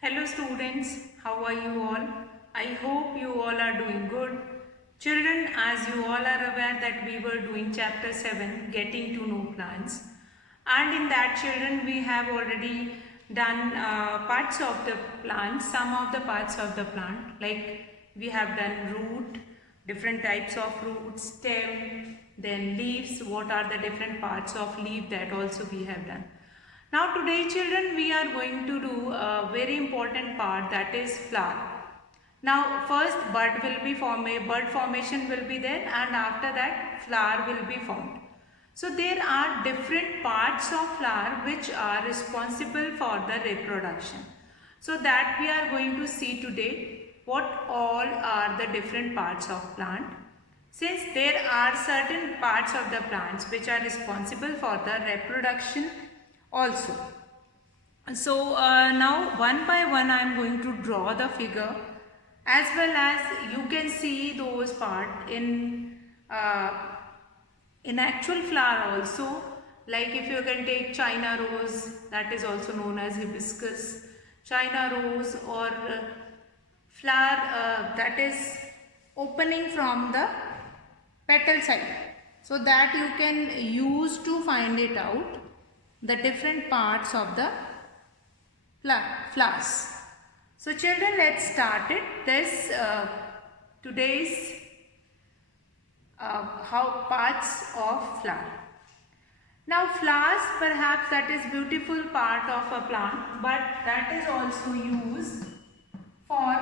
Hello students, how are you all? I hope you all are doing good. Children, as you all are aware that we were doing chapter 7, getting to know plants. And in that children, we have already done parts of the plant, some of the parts of the plant. Like we have done root, different types of root, stem, then leaves, what are the different parts of leaf, that also we have done. Now today children we are going to do a very important part, that is flower. Now first bud formation will be there, and after that flower will be formed. So there are different parts of flower which are responsible for the reproduction. So that we are going to see today, what all are the different parts of plant. Since there are certain parts of the plants which are responsible for the reproduction also. So now one by one I am going to draw the figure, as well as you can see those part uh, in actual flower also. Like if you can take China rose, that is also known as hibiscus, China rose, or flower that is opening from the petal side, so that you can use to find it out the different parts of the flowers. So children, let's start it. This today's how parts of flower. Now flowers, perhaps that is beautiful part of a plant, but that is also used for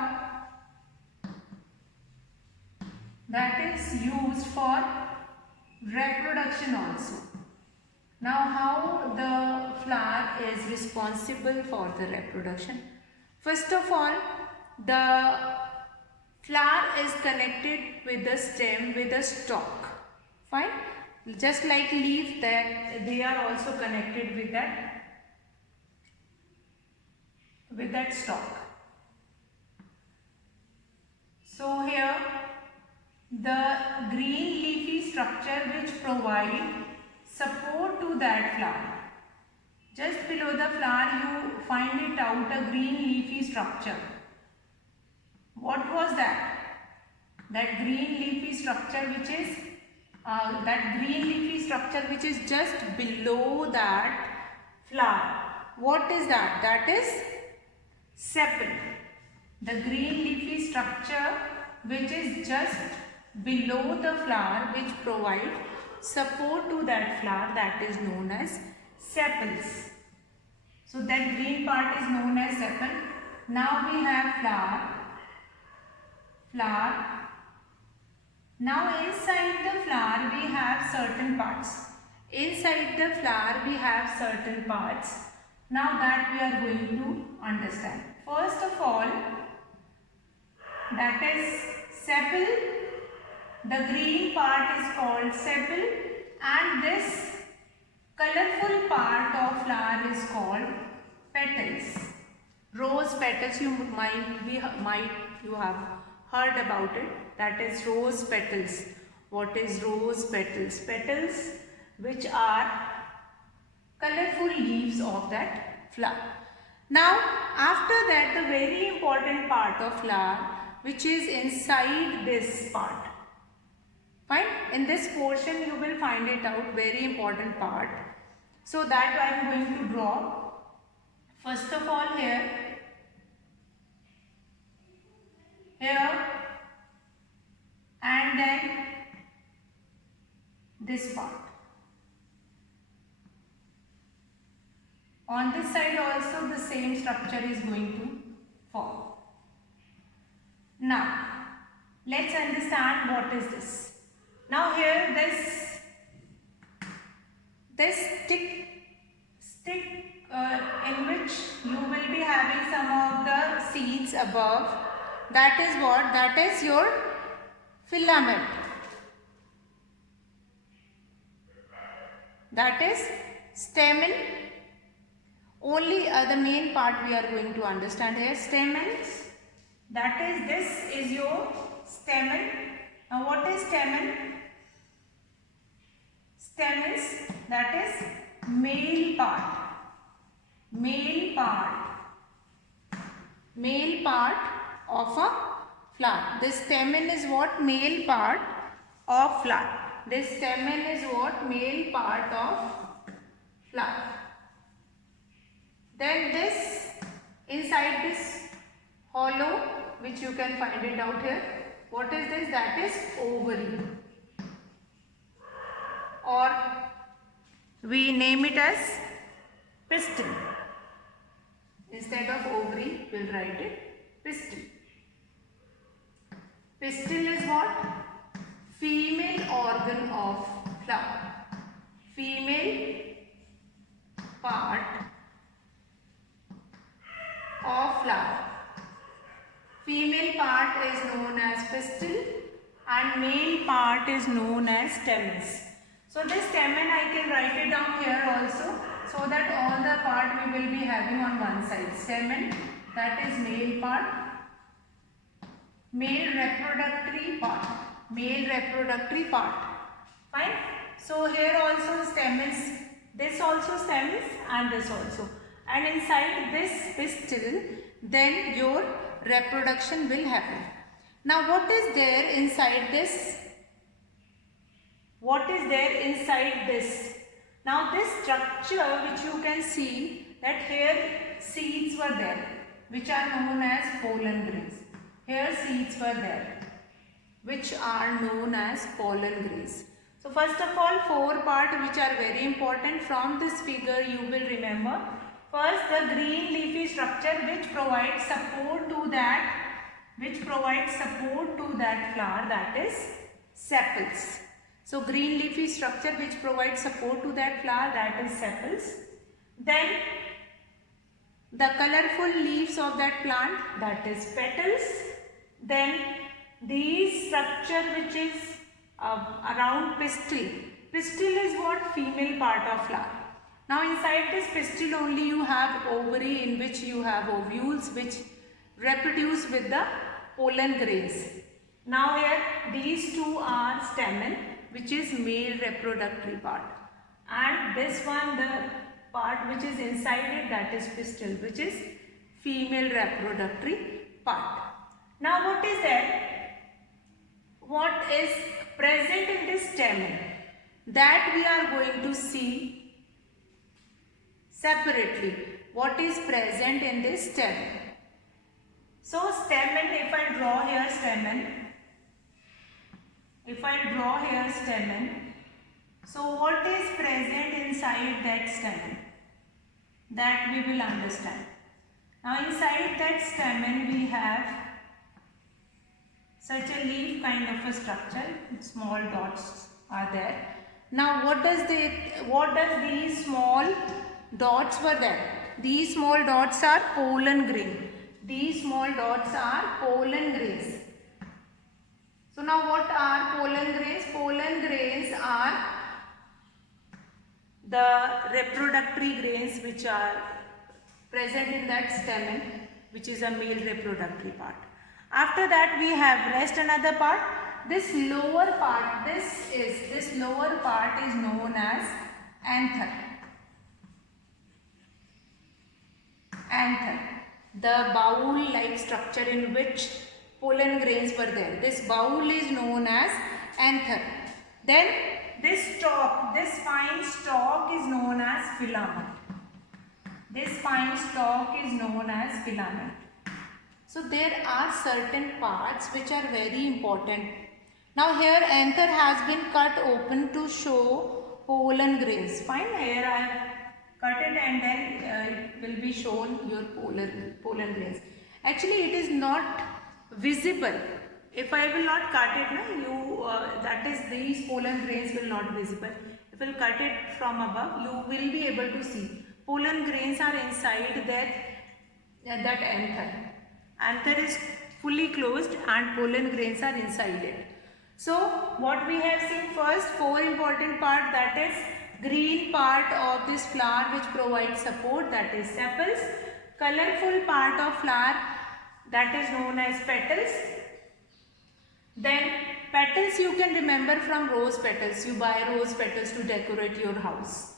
reproduction also. Now how the flower is responsible for the reproduction? First of all, the flower is connected with the stem, with the stalk. Fine? Just like leaf, that they are also connected with that stalk. So here the green leafy structure which provide support to that flower. Just below the flower you find it out, a green leafy structure. What was that? That green leafy structure which is just below that flower. What is that? That is sepal. The green leafy structure which is just below the flower, which provide support to that flower, that is known as sepals. So that green part is known as sepal. Now we have flower. Now inside the flower we have certain parts. Now that we are going to understand. First of all, that is sepal. The green part is called sepal, and this colorful part of flower is called petals. Rose petals, you have heard about it. That is rose petals. What is rose petals? Petals which are colorful leaves of that flower. Now after that, the very important part of flower, which is inside this part. Fine. In this portion you will find it out, very important part. So that I am going to draw. First of all here, and then this part. On this side also the same structure is going to form. Now let's understand what is this. Now here this stick in which you will be having some of the seeds above, that is what? That is your filament. That is stamen. Only the main part we are going to understand here. Stamens. That is, this is your stamen. Now what is stamen? Stamens, that is male part. Male part of a flower. This stamen is what? Male part of flower. This stamen is what? Male part of flower. Then this, inside this hollow, which you can find it out here. What is this? That is ovary. Or we name it as pistil. Instead of ovary, we'll write it pistil. Pistil is what? Female organ of flower. Female part of flower. Female part is known as pistil and male part is known as stamens. So this stamen I can write it down here also, so that all the part we will be having on one side. Stamen, that is male part. Male reproductory part. Male reproductory part. Fine. So here also stamens. This also stamens and this also. And inside this pistil, then your reproduction will happen. Now what is there inside this? What is there inside this? Now this structure which you can see, that here seeds were there, which are known as pollen grains. Here seeds were there, which are known as pollen grains. So first of all, 4 parts which are very important from this figure you will remember. First, the green leafy structure which provides support to that, flower, that is sepals. So green leafy structure which provides support to that flower, that is sepals. Then the colorful leaves of that plant, that is petals. Then these structure which is around pistil. Pistil is what? Female part of flower. Now inside this pistil only you have ovary, in which you have ovules which reproduce with the pollen grains. Now here these two are stamen, which is male reproductory part, and this one, the part which is inside it, that is pistil, which is female reproductory part. Now what is that? What is present in this stamen? That we are going to see separately. What is present in this stamen? So stamen, if I draw here stamen, so what is present inside that stamen? That we will understand. Now inside that stamen we have such a leaf kind of a structure, small dots are there. Now what does these small dots were there? These small dots are pollen grain. These small dots are pollen grains. So now what are pollen grains? Pollen grains are the reproductory grains which are present in that stamen, which is a male reproductory part. After that we have rest another part. This lower part, this lower part is known as anther. Anther, the bowl-like structure in which pollen grains were there. This bowl is known as anther. Then this stalk, this fine stalk is known as filament. This fine stalk is known as filament. So there are certain parts which are very important. Now here anther has been cut open to show pollen grains. Fine, here I have cut it and then it will be shown your pollen grains. Actually it is not visible. If I will not cut it, that is, these pollen grains will not be visible. If you will cut it from above, you will be able to see. Pollen grains are inside that anther. Anther is fully closed and pollen grains are inside it. So what we have seen first, 4 important parts, that is green part of this flower which provides support, that is sepals. Colorful part of flower, that is known as petals. Then petals you can remember from rose petals. You buy rose petals to decorate your house.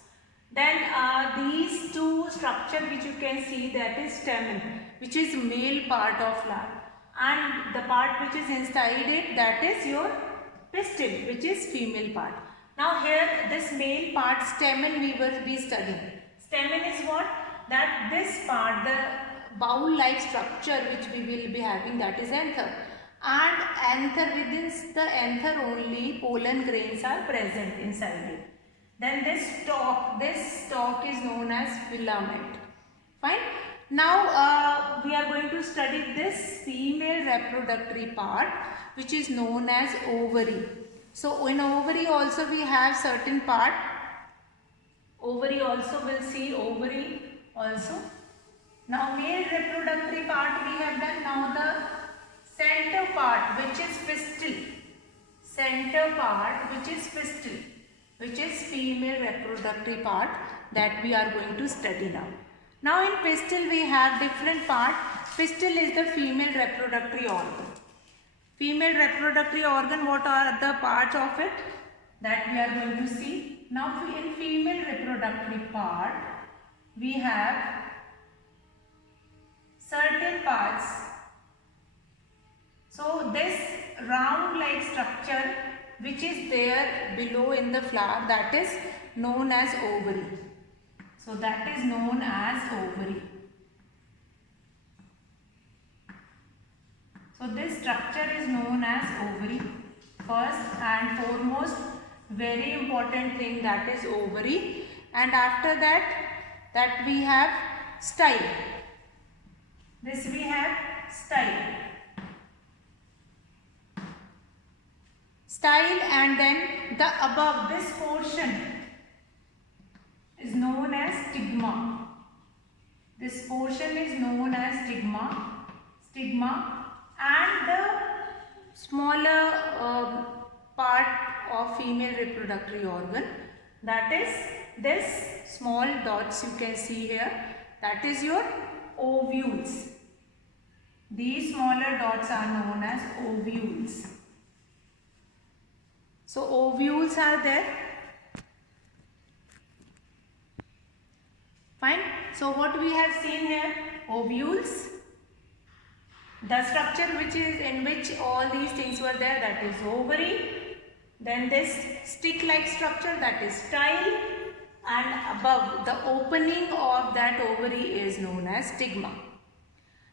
Then these two structure which you can see, that is stamen, which is male part of flower, and the part which is inside it, that is your pistil, which is female part. Now here this male part stamen we will be studying. Stamen is what? That this part, the bowl like structure which we will be having, that is anther. And anther, within the anther only pollen grains are present inside it. Then this stalk is known as filament. Fine. Now we are going to study this female reproductory part, which is known as ovary. So in ovary also we have certain part. Ovary also, will see ovary also. Now male reproductory part we have done. Now the center part, which is pistil. Center part, which is pistil, which is female reproductory part, that we are going to study now. Now in pistil we have different part. Pistil is the female reproductory organ. Female reproductory organ, what are the parts of it? That we are going to see. Now in female reproductory part, we have certain parts. So this round like structure which is there below in the flower, that is known as ovary. So that is known as ovary. So this structure is known as ovary. First and foremost, very important thing, that is ovary. And after that we have style. This we have style. Style, and then the above this portion is known as stigma. This portion is known as stigma. And the smaller part of female reproductory organ, that is this small dots you can see here, that is your ovules. These smaller dots are known as ovules. So ovules are there. Fine. So what we have seen here, ovules, the structure which is in which all these things were there, that is ovary. Then this stick like structure, that is style, and above the opening of that ovary is known as stigma.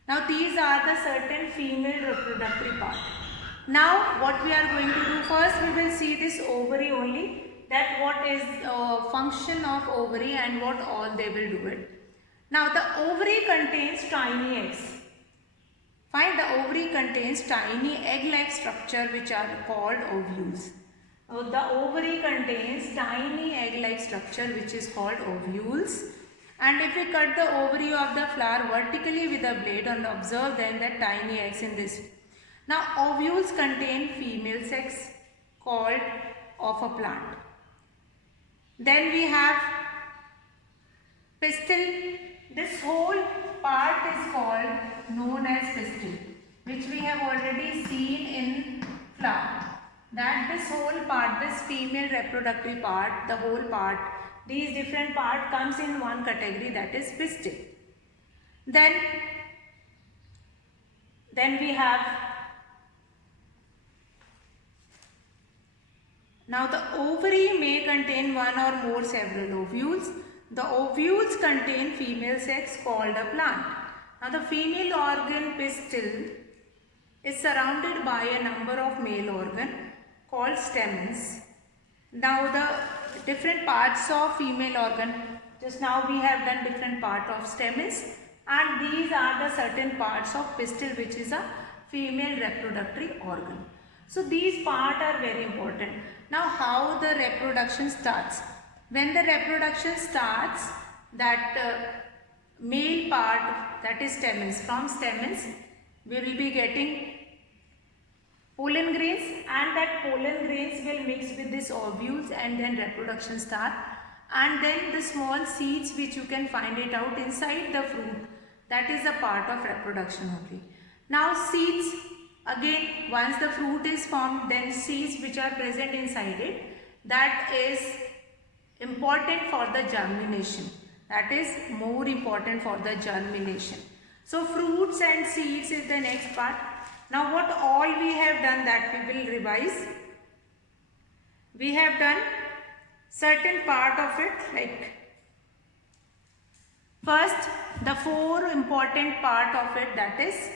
Now these are the certain female reproductory part. Now what we are going to do, first we will see this ovary only, that what is function of ovary and what all they will do it. Now the ovary contains tiny eggs. Fine, the ovary contains tiny egg-like structure which are called ovules. The ovary contains tiny egg-like structure which is called ovules. And if we cut the ovary of the flower vertically with a blade and observe then the tiny eggs in this. Now ovules contain female sex called of a plant. Then we have pistil. This whole part is called known as pistil, which we have already seen in flower. That this whole part, this female reproductory part, the whole part, these different part comes in one category, that is pistil. Then we have, now the ovary may contain one or more several ovules. The ovules contain female sex called a plant. Now the female organ pistil is surrounded by a number of male organ called stamens. Now the different parts of female organ, just now we have done different part of stamens, and these are the certain parts of pistil which is a female reproductory organ. So these parts are very important. Now how the reproduction starts? When the reproduction starts, that male part, that is stamens, from stamens we will be getting pollen grains, and that pollen grains will mix with this ovules and then reproduction start, and then the small seeds which you can find it out inside the fruit, that is a part of reproduction only. Now seeds, again once the fruit is formed, then seeds which are present inside it, that is important for the germination. That is more important for the germination. So fruits and seeds is the next part. Now what all we have done, that we will revise. We have done certain part of it, like first the four important part of it, that is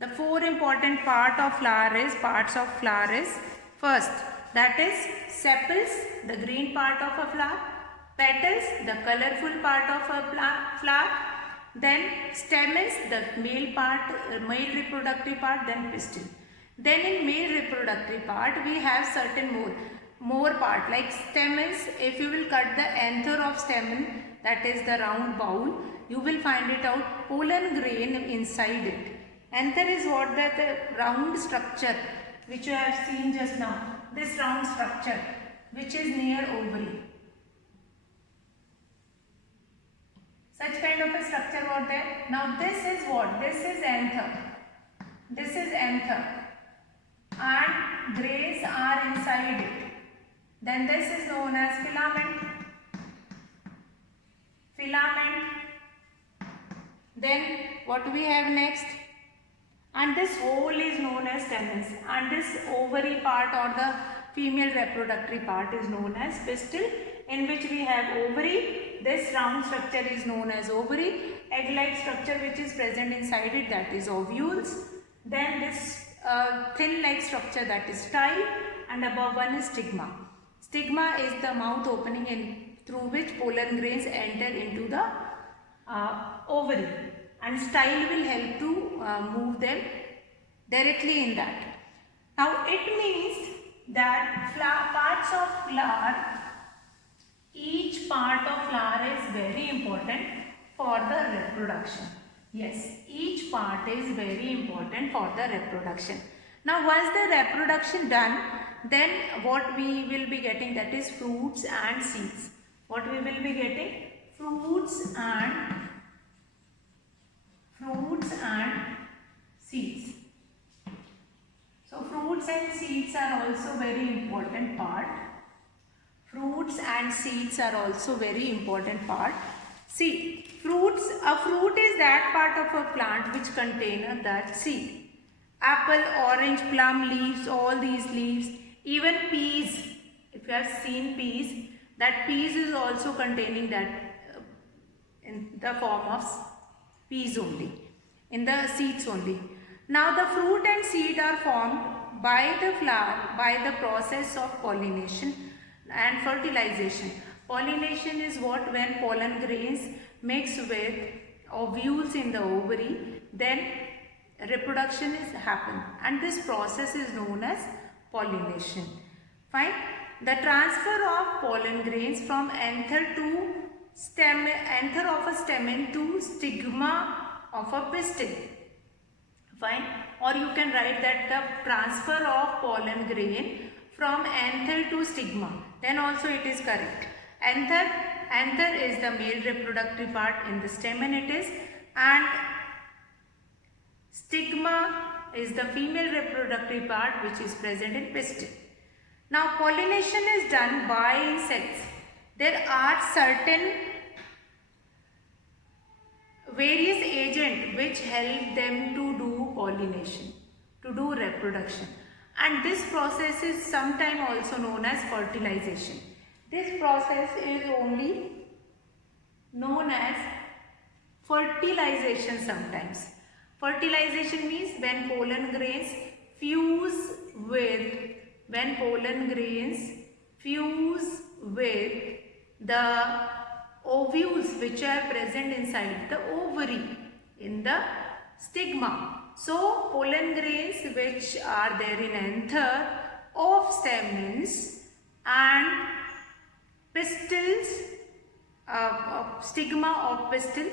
the four important part of flower is, parts of flower is, first that is sepals, the green part of a flower, petals, the colorful part of a flower, then stamens, the male part, male reproductive part, then pistil. Then in male reproductive part we have certain more part, like stamens. If you will cut the anther of stamen, that is the round bowl, you will find it out pollen grain inside it. Anther is what, that round structure which you have seen just now, this round structure which is near ovary. Such kind of a structure was there. Now this is what? This is anther. This is anther and grains are inside it. Then this is known as filament. Filament. Then what we have next? And this whole is known as stamens, and this ovary part or the female reproductive part is known as pistil, in which we have ovary. This round structure is known as ovary. Egg-like structure which is present inside it, that is ovules. Then this thin-like structure, that is style, and above one is stigma. Stigma is the mouth opening through which pollen grains enter into the ovary, and style will help to move them directly in that. Now it means that parts of flower, each part of flower is very important for the reproduction. Yes, each part is very important for the reproduction. Now once the reproduction done, then what we will be getting, that is fruits and seeds. What we will be getting? Fruits and seeds. So fruits and seeds are also very important part. Fruits and seeds are also very important part. See, a fruit is that part of a plant which contains that seed. Apple, orange, plum leaves, all these leaves, even peas. If you have seen peas, that peas is also containing that in the form of peas only, in the seeds only. Now the fruit and seed are formed by the flower by the process of pollination and fertilization. Pollination is what? When pollen grains mix with ovules in the ovary, then reproduction is happen, and this process is known as pollination. Fine. The transfer of pollen grains from anther of a stamen to stigma of a pistil. Fine. Or you can write that the transfer of pollen grain from anther to stigma. Then also it is correct. Anther is the male reproductive part, in the stamen it is, and stigma is the female reproductive part which is present in pistil. Now pollination is done by insects. There are certain various agents which help them to do pollination, to do reproduction, and this process is sometimes also known as fertilization. This process is only known as fertilization sometimes. Fertilization means when pollen grains fuse with the ovules which are present inside the ovary in the stigma. So pollen grains which are there in anther of stamens and pistils, stigma of pistil,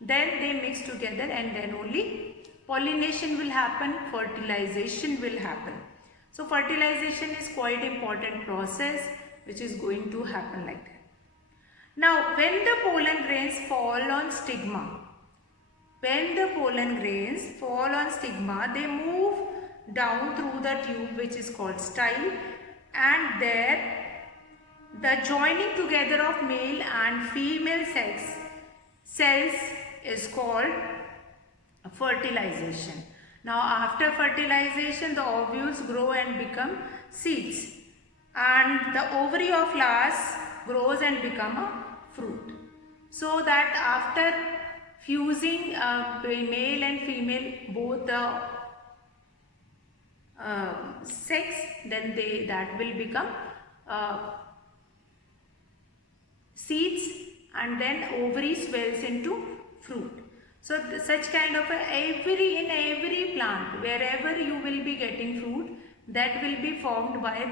then they mix together, and then only pollination will happen, fertilization will happen. So fertilization is quite important process which is going to happen like that. Now when the pollen grains fall on stigma, they move down through the tube which is called style, and there the joining together of male and female cells is called fertilization. Now after fertilization, the ovules grow and become seeds, and the ovary of flowers grows and become a fruit. So that after fusing male and female, both the sex, then that will become seeds, and then ovary swells into fruit. So such kind of in every plant, wherever you will be getting fruit, that will be formed by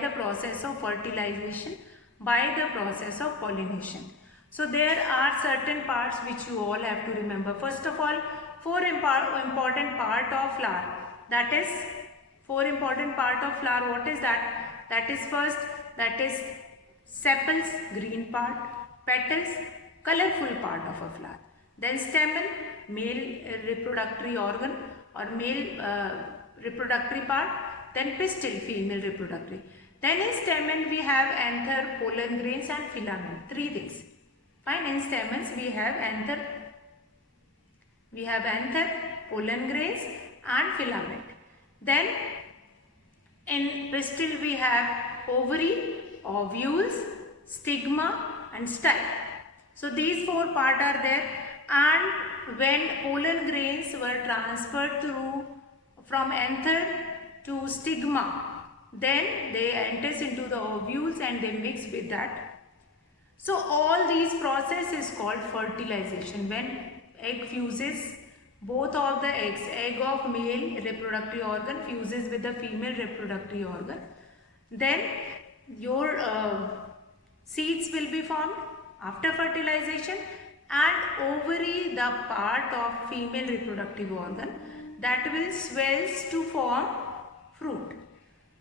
the process of fertilization, by the process of pollination. So there are certain parts which you all have to remember. First of all, four important part of flower. That is four important part of flower. What is that? That is first, that is sepals, green part, petals, colorful part of a flower. Then stamen, male reproductory organ or male reproductory part. Then pistil, female reproductory. Then in stamen we have anther, pollen grains and filament. Three things. Fine. In stamens we have anther, pollen grains and filament. Then in pistil we have ovary, ovules, stigma and style. So these four parts are there, and when pollen grains were transferred from anther to stigma, then they enters into the ovules and they mix with that. So all these process is called fertilization. When egg fuses, both of the egg of male reproductive organ fuses with the female reproductive organ, then your seeds will be formed after fertilization, and ovary, the part of female reproductive organ, that will swells to form fruit.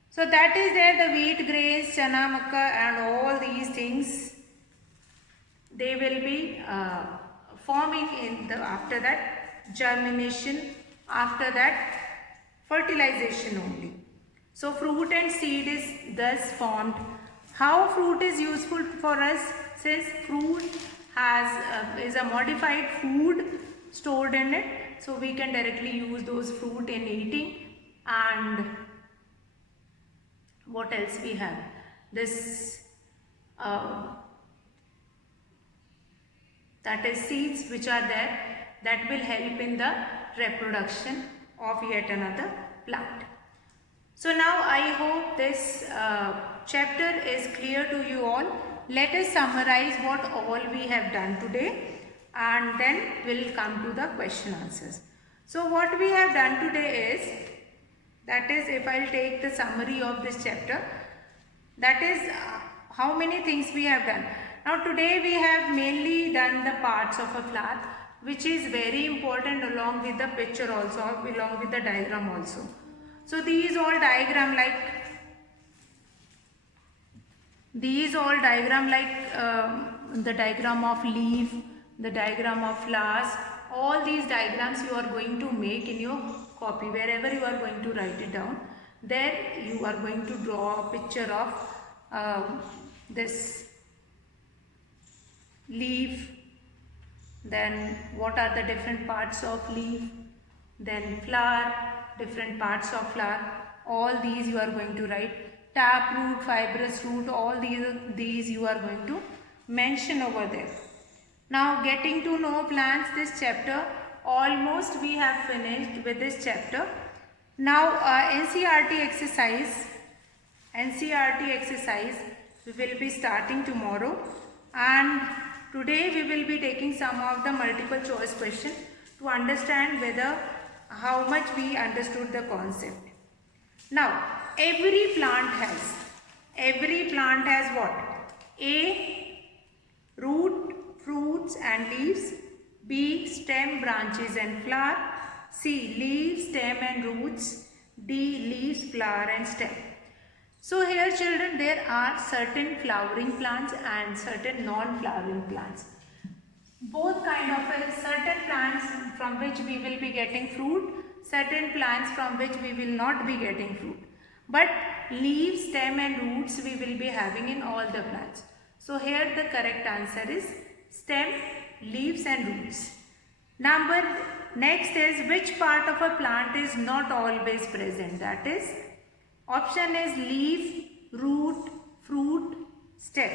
So that is there, the wheat grains, chana makka and all these things, they will be forming in the after that germination, after that fertilization only. So fruit and seed is thus formed. How fruit is useful for us? Since fruit is a modified food stored in it, so we can directly use those fruit in eating. And what else we have? This that is seeds which are there, that will help in the reproduction of yet another plant. So now I hope this chapter is clear to you all. Let us summarize what all we have done today, and then we'll come to the question answers. So what we have done today is, that is, if I'll take the summary of this chapter, that is how many things we have done. Now today we have mainly done the parts of a flower, which is very important, along with the picture also, along with the diagram also. So these all diagram like the diagram of leaf, the diagram of flowers, all these diagrams you are going to make in your copy. Wherever you are going to write it down, there you are going to draw a picture of this leaf, then what are the different parts of leaf, then flower, different parts of flower, all these you are going to write. Tap root, fibrous root, all these you are going to mention over there. Now getting to know plants, this chapter almost we have finished with this chapter. Now NCERT exercise we will be starting tomorrow, and today we will be taking some of the multiple choice questions to understand whether how much we understood the concept. Now every plant has what? A, root, fruits and leaves. B, stem, branches and flower. C, leaves, stem and roots. D, leaves, flower and stem. So here children, there are certain flowering plants and certain non-flowering plants. Both kind of certain plants from which we will be getting fruit, certain plants from which we will not be getting fruit. But leaves, stem and roots we will be having in all the plants. So here the correct answer is stem, leaves and roots. Next is which part of a plant is not always present? That is, option is leaf, root, fruit, stem.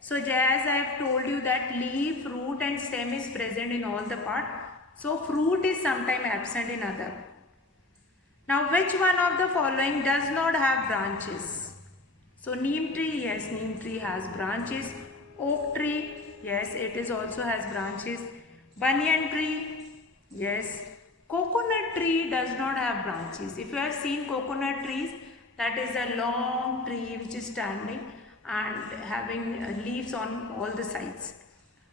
So as I have told you that leaf, root and stem is present in all the part. So fruit is sometime absent in other. Now which one of the following does not have branches? So neem tree, yes, neem tree has branches. Oak tree, yes, it is also has branches. Banyan tree, yes. Coconut tree does not have branches. If you have seen coconut trees, that is a long tree which is standing and having leaves on all the sides.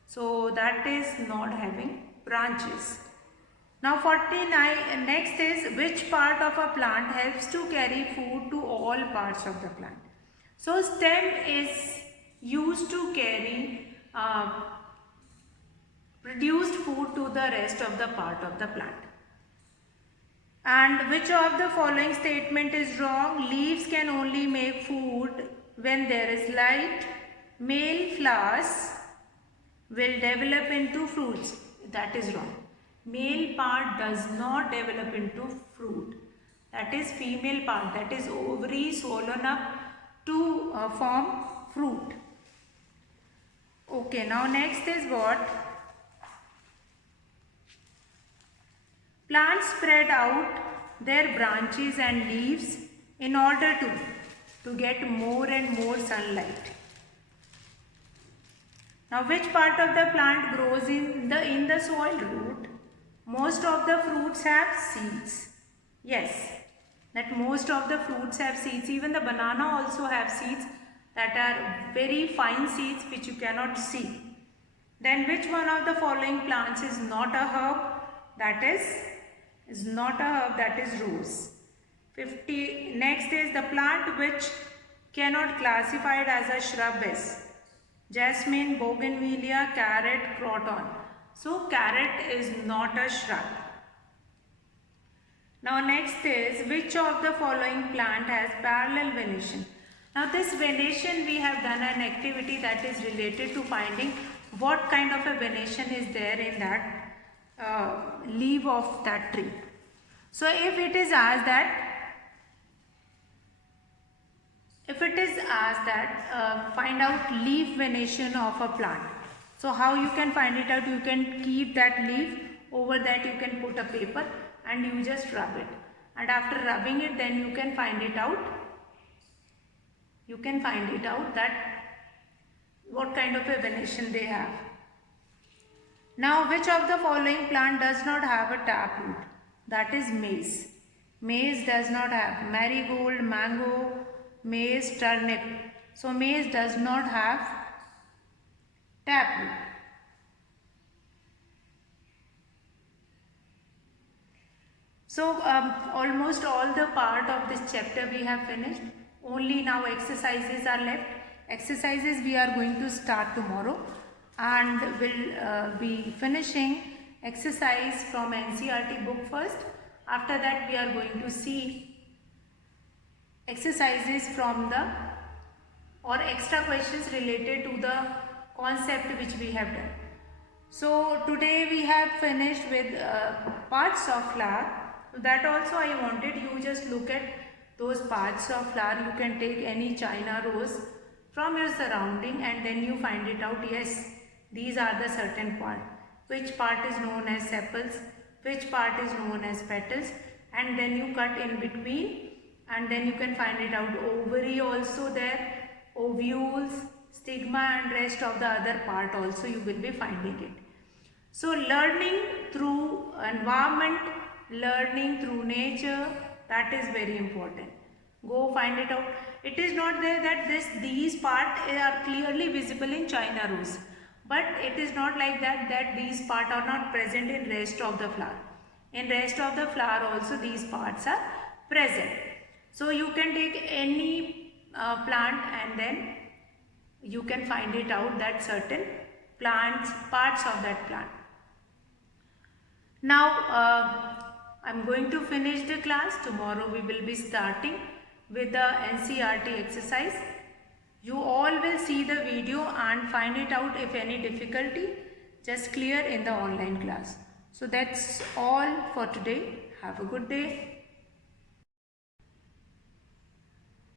So that is not having branches. Now 49, next is which part of a plant helps to carry food to all parts of the plant. So stem is used to carry produced food to the rest of the part of the plant. And which of the following statement is wrong? Leaves can only make food when there is light. Male flowers will develop into fruits. That is wrong. Male part does not develop into fruit. That is female part. That is ovary swollen up to form fruit. Okay, now next is what? Plants spread out their branches and leaves in order to get more and more sunlight. Now which part of the plant grows in the soil? Root. Most of the fruits have seeds. Yes, that most of the fruits have seeds. Even the banana also have seeds that are very fine seeds which you cannot see. Then which one of the following plants is not a herb? That is not a herb, that is rose. 50. Next is the plant which cannot classified as a shrub is jasmine, bougainvillea, carrot, croton. So carrot is not a shrub. Now next is which of the following plant has parallel venation? Now this venation we have done an activity that is related to finding what kind of a venation is there in that leaf of that tree. So if it is asked that find out leaf venation of a plant. So how you can find it out? You can keep that leaf, over that you can put a paper and you just rub it, and after rubbing it then you can find it out. You can find it out that what kind of a venation they have. Now which of the following plant does not have a taproot? That is maize. Maize does not have. Marigold, mango, maize, turnip. So maize does not have taproot. So almost all the part of this chapter we have finished. Only now exercises are left. Exercises we are going to start tomorrow, and will be finishing exercise from NCERT book first. After that we are going to see exercises from the or extra questions related to the concept which we have done. So today we have finished with parts of flower. That also I wanted you just look at those parts of flower. You can take any China rose from your surrounding and then you find it out. Yes, these are the certain part. Which part is known as sepals, which part is known as petals, and then you cut in between and then you can find it out. Ovary also there, ovules, stigma and rest of the other part also you will be finding it. So learning through environment, learning through nature, that is very important. Go find it out. It is not there that these parts are clearly visible in China rose, but it is not like that these parts are not present in rest of the flower. In rest of the flower also these parts are present. So you can take any plant and then you can find it out that certain parts of that plant. Now I am going to finish the class. Tomorrow we will be starting with the NCERT exercise. You all will see the video and find it out. If any difficulty, just clear in the online class. So that's all for today. Have a good day.